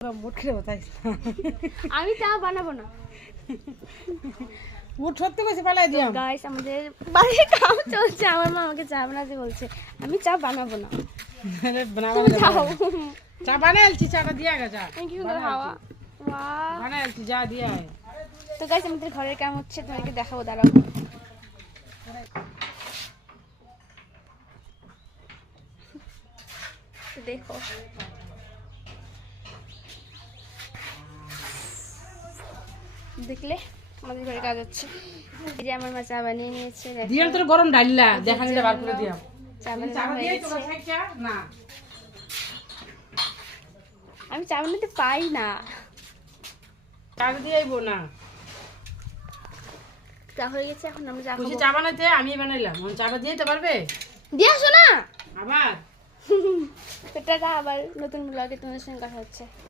Mood খেয়ে তাই আমি চা বানাবো না। মুড সত্যি কইছি পালাই দিলাম। গাইস আমাদের বাড়ির কাজ চলছে, আমার মা আমাকে চা বানাতে বলছে, আমি চা বানাবো না। আরে বানাবো তুমি না। যাও। চা বানাইলছি, চাটা দিয়া গা যা। কি সুন্দর হাওয়া। বাহ। বানাইলছি, যা দিয়া আয়। তো গাইস আমাদের ঘরের কাম হচ্ছে, তোমাকে দেখাবো, দাঁড়াও। দেখো দেখলে আমাদের ঘরে কাজ হচ্ছে। এই যে আমার মা চা বানিয়ে নিয়েছে, দেখো। দিয়াম তোর গরম ডাইলা দেখা নিলে বার করে দিয়াম। চা বানানো চা হয়ে দিয়াই তো গেছে। খাইছা না। আমি চা বানাতে পাই না। চা দিয়াইবো না। চা হয়ে গেছে, এখন আমরা চা বুঝি খাবো। চা বানাইতে আমি বানাইলাম। এখন চাটা দিতে পারবে? দিয়ে আসো না। আবার এটা আবার নতুন ব্লগে তোমাদের সঙ্গে কথা হচ্ছে।